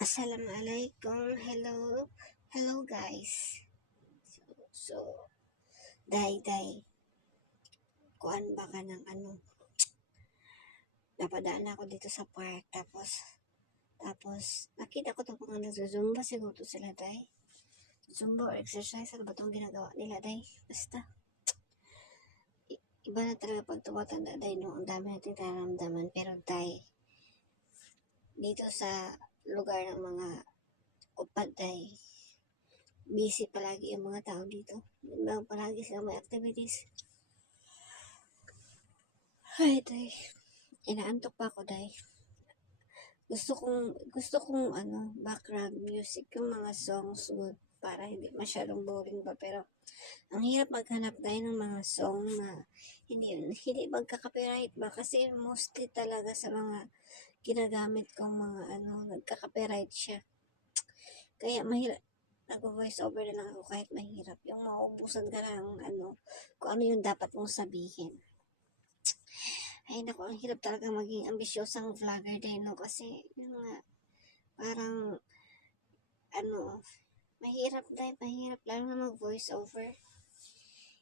Assalamualaikum. Hello guys. So, day. Kuan ba ka ng napadaan ako dito sa park. Tapos, nakita ko itong mga nagzumba siguro sila, day. Zumba or exercise, ano ba itong ginagawa nila, day? Basta, iba na talaga pag tumatanda, day, no? Ang dami natin nararamdaman. Pero, day, dito sa lugar ng mga upad, day, busy palagi yung mga tao dito. Palagi silang may activities. Ay, day. Inaantok pa ako, day. Gusto kong background music, yung mga songs good para hindi masyadong boring ba. Pero, ang hirap maghanap tayo ng mga song na hindi magka-copyright ba. Kasi mostly talaga sa mga ginagamit kong mga nagka-copyright siya. Kaya mahirap. Nag-voice over na lang ako kahit mahirap. Yung maubusan ka ng kung ano yung dapat mong sabihin. Ay naku, ang hirap talaga maging ambisyosang vlogger din, no? Kasi, yun nga, parang, mahirap lalo na mag-voice over.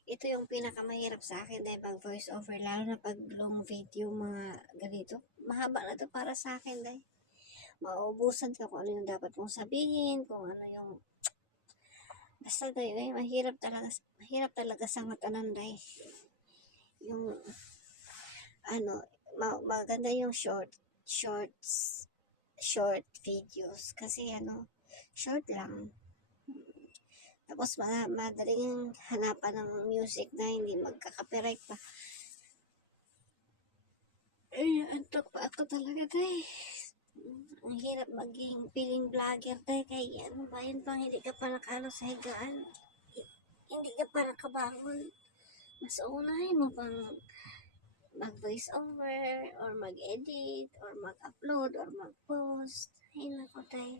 Ito yung pinakamahirap sa akin dahil pag voice over, lalo na pag long video, mga ganito. Mahaba na to para sa akin dahil maubusan ka kung ano yung dapat mong sabihin, kung ano yung, basta dahil, mahirap talaga sa matanan dahil, yung, maganda yung short videos kasi short lang. Tapos madaling hanapan ng music na hindi magka-copyright pa. Ay, antok pa ako talaga, day. Ang hirap maging feeling vlogger, day. Kaya ba yun pang hindi ka pa nakalo sa higaan? Hindi ka pa nakabangon. Mas unahin mo pang mag-voice over, or mag-edit, or mag-upload, or mag-post. Ay, nako, day.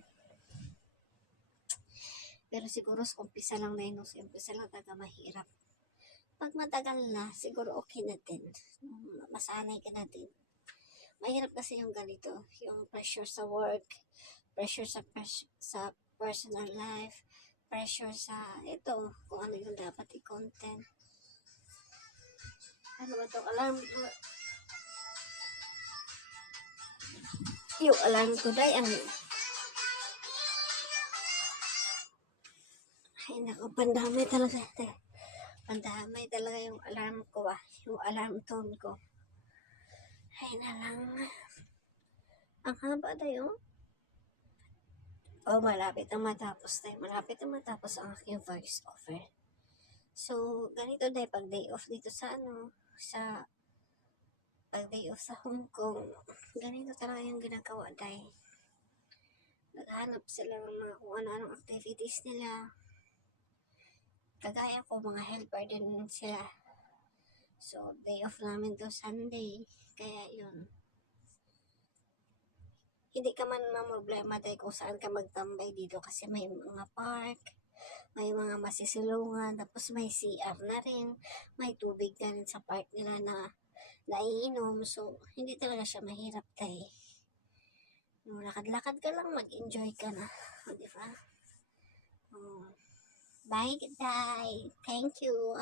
Pero siguro sa umpisa lang na yun, sa umpisa lang talaga mahirap. Pag matagal na, siguro okay na din. Masanay ka na din. Mahirap kasi yung ganito, yung pressure sa work, pressure sa personal life, pressure sa ito, kung ano yung dapat i-content. Ano ba ito? Alarm ko. Yung alarm ko, day, ay naku, pandamay talaga. Pandamay talaga yung alarm ko yung alarm tone ko. Ay na lang. Ang haba tayo. Malapit na matapos tayo. Malapit na matapos ang aking voice over. So, ganito dahil pag day off dito sa pag day off sa Hong Kong, ganito talaga yung ginagawa dahil naghanap sila ng mga kung ano-anong activities nila. Kagaya ko, mga helper din sila. So, day off namin to Sunday. Kaya yun. Hindi ka man problema dahil kung saan ka magtambay dito kasi may mga park, may mga masisilungan, tapos may CR na rin, may tubig na rin sa park nila na naiinom. So, hindi talaga siya mahirap tayo. Lakad-lakad ka lang, mag-enjoy ka na. Di ba? Bye, guys. Thank you.